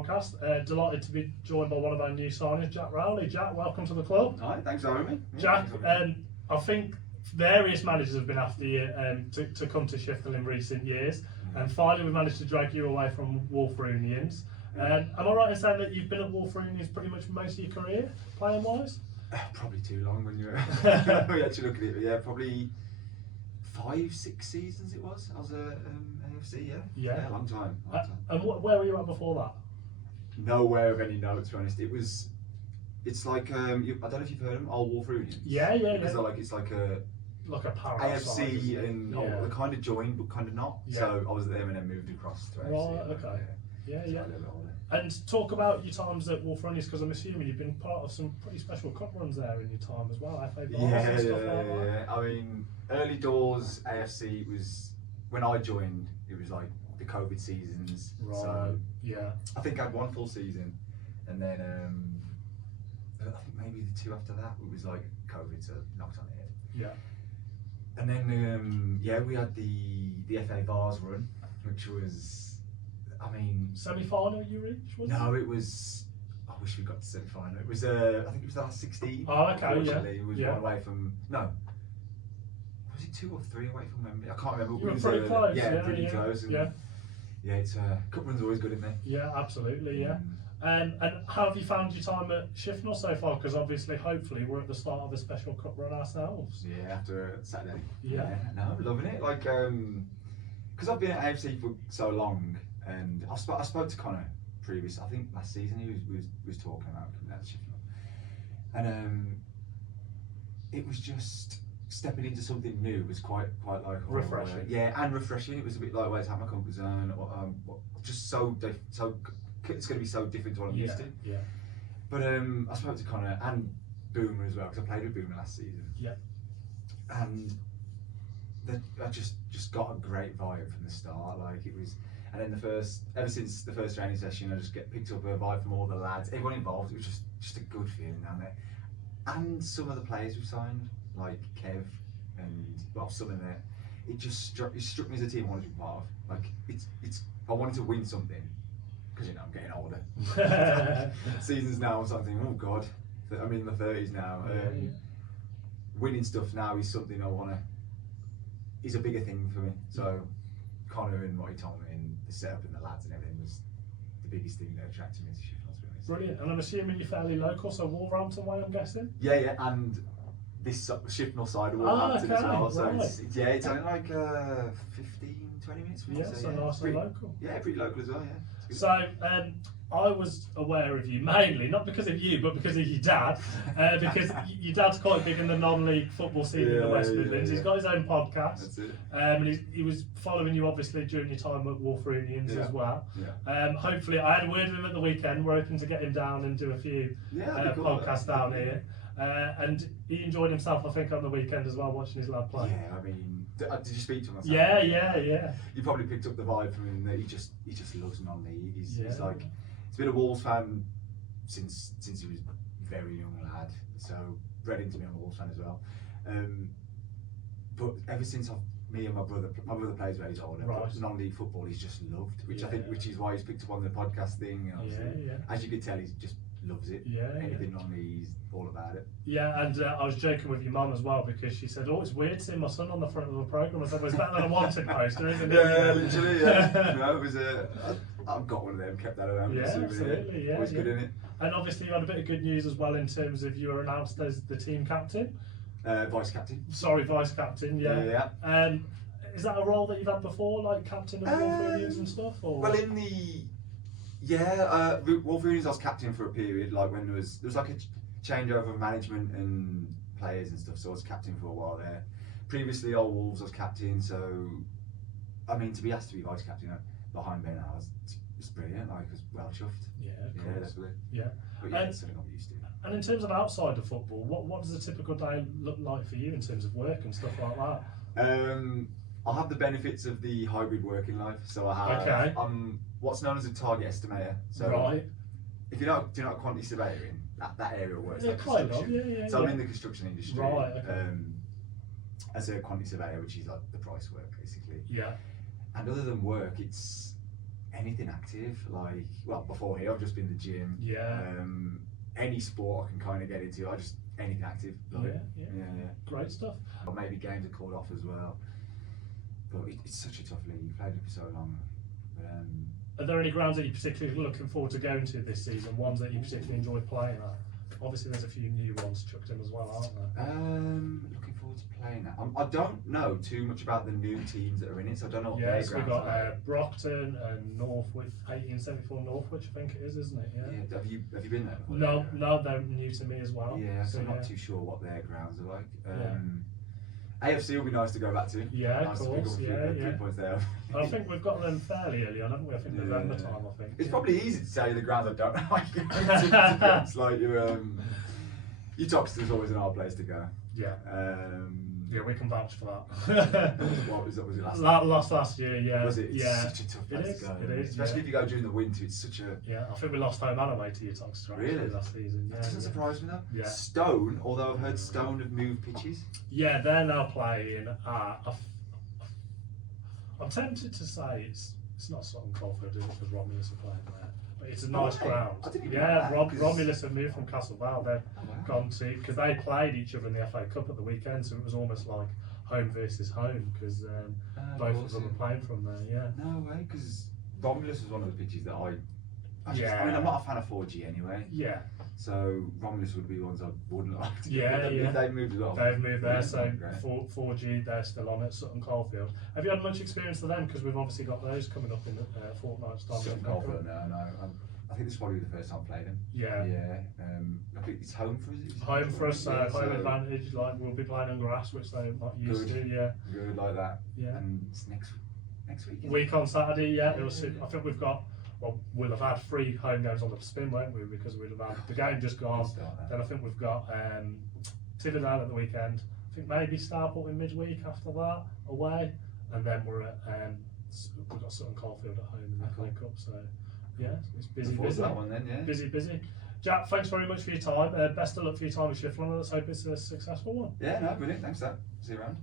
podcast. Delighted to be joined by one of our new signings, Jack Rowley. Jack, welcome to the club. Hi, thanks for having me. Jack, I think various managers have been after you to come to Sheffield in recent years, and finally we managed to drag you away from Wolverhamptonians. Am I right in saying that you've been at Wolverhamptonians pretty much most of your career, playing-wise? Probably too long when you we actually look at it, but yeah, probably 5-6 seasons it was. I was at AFC, yeah, a long time. And where were you at before that? Nowhere of any note, to be honest. It's like I don't know if you've heard of them, Old Wolverhamptonians. Yeah. Because it's like a parallel AFC and they kind of joined but kind of not. Yeah. So I was at them and then moved across to AFC. Right, okay. Yeah. So a little bit older. And talk about your times at Wolverhamptonians, because I'm assuming you've been part of some pretty special cup runs there in your time as well, FA Bars and stuff like that. I mean, early doors AFC was when I joined. It was like the COVID seasons. Right. So yeah. I think I had one full season, and then I think maybe the two after that it was like COVID, so knocked on the head. Yeah. And then we had the FA Bars run, which was. I mean, semi-final you reached? No, it was. I wish we got to semi-final. It was. I think it was the last 16. Oh, okay, unfortunately, yeah. It was one away from. No. Was it 2 or 3 away from Wembley? I can't remember. You were pretty close. Yeah, pretty close. And yeah. Yeah, it's cup run's always good, isn't it? Yeah, absolutely. Yeah. And how have you found your time at Shifnal so far? Because obviously, hopefully, we're at the start of a special cup run ourselves. Yeah, after Saturday. Yeah. No, loving it. Like, because I've been at AFC for so long. And I spoke to Connor previous. I think last season he was talking about coming out to Sheffield, and it was just stepping into something new was quite like refreshing. And refreshing. It was a bit like, well, it's out my comfort zone. Just so it's going to be so different to what I'm used to. Yeah. But I spoke to Connor and Boomer as well, because I played with Boomer last season. Yeah. And I just got a great vibe from the start. Like it was. And then ever since the first training session, I just picked up a vibe from all the lads, everyone involved. It was just a good feeling down there. And some of the players we've signed, like Kev and some in there, it struck me as a team I wanted to be part of. Like I wanted to win something because I'm getting older. Seasons now, I'm thinking, oh God, I'm in my 30s now. Winning stuff now is something is a bigger thing for me. So Connor and what he told me and the setup and the lads and everything was the biggest thing that attracted me to Sheffield, to be honest. Brilliant. And I'm assuming you're fairly local, so Wolverhampton way, I'm guessing? Yeah, and this Sheffield side of Wolverhampton as well. So right. it's only like 15, 20 minutes from here. So so nice and local. Yeah, pretty local as well, yeah. So I was aware of you mainly, not because of you, but because of your dad. Because your dad's quite big in the non-league football scene in the West Midlands. He's got his own podcast. That's it. And he was following you obviously during your time at Wolverhamptonians as well. Yeah. Hopefully, I had a word with him at the weekend. We're hoping to get him down and do a few podcasts down here. And he enjoyed himself, I think, on the weekend as well, watching his lad play. Yeah, I mean, did you speak to him? Yeah. You probably picked up the vibe from him that he just loves non-league. He's like, he's been a Wolves fan since he was a very young lad. So bred into me, I'm a Wolves fan as well. But ever since me and my brother plays where he's older, but non-league football he's just loved, which is why he's picked up on the podcast thing. And as you could tell, he's just loves it. Anything non-league, he's all about it. Yeah, and I was joking with your mum as well because she said, "Oh, it's weird seeing my son on the front of a programme." I said, "Well, it's better than a wanted poster, isn't it?" Yeah, literally. Yeah. No, it was I've got one of them, kept that around. Yeah, absolutely. Yeah, always good in it. And obviously, you had a bit of good news as well in terms of you were announced as the team captain. Vice captain. Sorry, vice captain. Yeah. Is that a role that you've had before, like captain of Wolverhamptonians and stuff? Or? Well, in the Wolverhamptonians, I was captain for a period, like when there was like a changeover of management and players and stuff. So I was captain for a while there. Previously, old Wolves, I was captain. So, I mean, to be asked to be vice captain behind Ben, it's brilliant. Like, I was well chuffed. Yeah, of course. Definitely. Yeah. But yeah, it's something I'm used to. And in terms of outside of football, what does a typical day look like for you in terms of work and stuff like that? I have the benefits of the hybrid working life. So I have. I'm what's known as a target estimator. So if do you know what quantity surveying, that area works. Yeah, like kind of. Yeah. So I'm in the construction industry. Right. Okay. As a quantity surveyor, which is like the price work basically. Yeah. And other than work, it's anything active. Like, well, before here, I've just been the gym. Yeah. Any sport I can kind of get into. Anything active. Like, Yeah. yeah. Great stuff. Or maybe games are called off as well. But it's such a tough league. You've played it for so long. Are there any grounds that you're particularly looking forward to going to this season? Ones that you particularly enjoy playing at? Obviously, there's a few new ones chucked in as well, aren't there? Looking forward to playing that. I don't know too much about the new teams that are in it, so I don't know what their Yes, we've grounds got are. Brockton and Northwich, 1874 Northwich, I think it is, isn't it? Yeah. Have you been there before? No, they're new to me as well. Yeah, so I'm not too sure what their grounds are like. AFC will be nice to go back to. Yeah, nice of to pick course. up a few points there. I think we've got them fairly early on, haven't we? I think November time. I think it's probably easy to tell you the grounds I don't like. It's like your Toxton's always an hard place to go. Yeah. Yeah, we can vouch for that. What was it last year? Yeah. Was it? It's yeah. such a tough place to go. It is. Especially if you go during the winter. It's such a. Yeah, I think we lost home and away to your Toxton Really? last season. Yeah, That doesn't surprise me though. Yeah. Stone, although I've heard Stone have moved pitches. Yeah, they're now playing. I'm tempted to say it's not Sutton Coldfield, is it? Because Romulus are playing there. But it's a nice ground. I didn't even Yeah, know that, 'cause- Romulus have moved from Castle Vale. They've wow. gone to because they played each other in the FA Cup at the weekend, so it was almost like home versus home because both of them were playing from there. Yeah. No way, because Romulus was one of the pitches that I Yeah. I mean, I'm not a fan of 4G anyway, Yeah. so Romulus would be the ones I wouldn't like to Yeah, go. yeah. If they've moved as well. They've moved there, so Great. 4G they're still on at Sutton Coldfield. Have you had much experience with them? Because we've obviously got those coming up in a fortnight's time. Sutton Coldfield, no. I think this is probably the first time I played him. Yeah. Yeah. Look, it's home for us. It's Home for us, yeah, home advantage. Like we'll be playing on grass, which they're not used Good. to. Yeah. Good like that. Yeah. And it's next week. isn't Week on Saturday, yeah. Yeah. I think we've got. Well, we'll have had 3 home games on the spin, won't we? Because we'll have had the game just gone. Then I think we've got Tiverdown at the weekend. I think maybe Starport in midweek after that away, and then we're at we've got Sutton Coldfield at home in the FA Cup. So yeah, it's busy. Look forward to that one then, yeah. Busy. Jack, thanks very much for your time. Best of luck for your time with Shiflin. Let's hope it's a successful one. Yeah, no, brilliant. Thanks for that. See you around.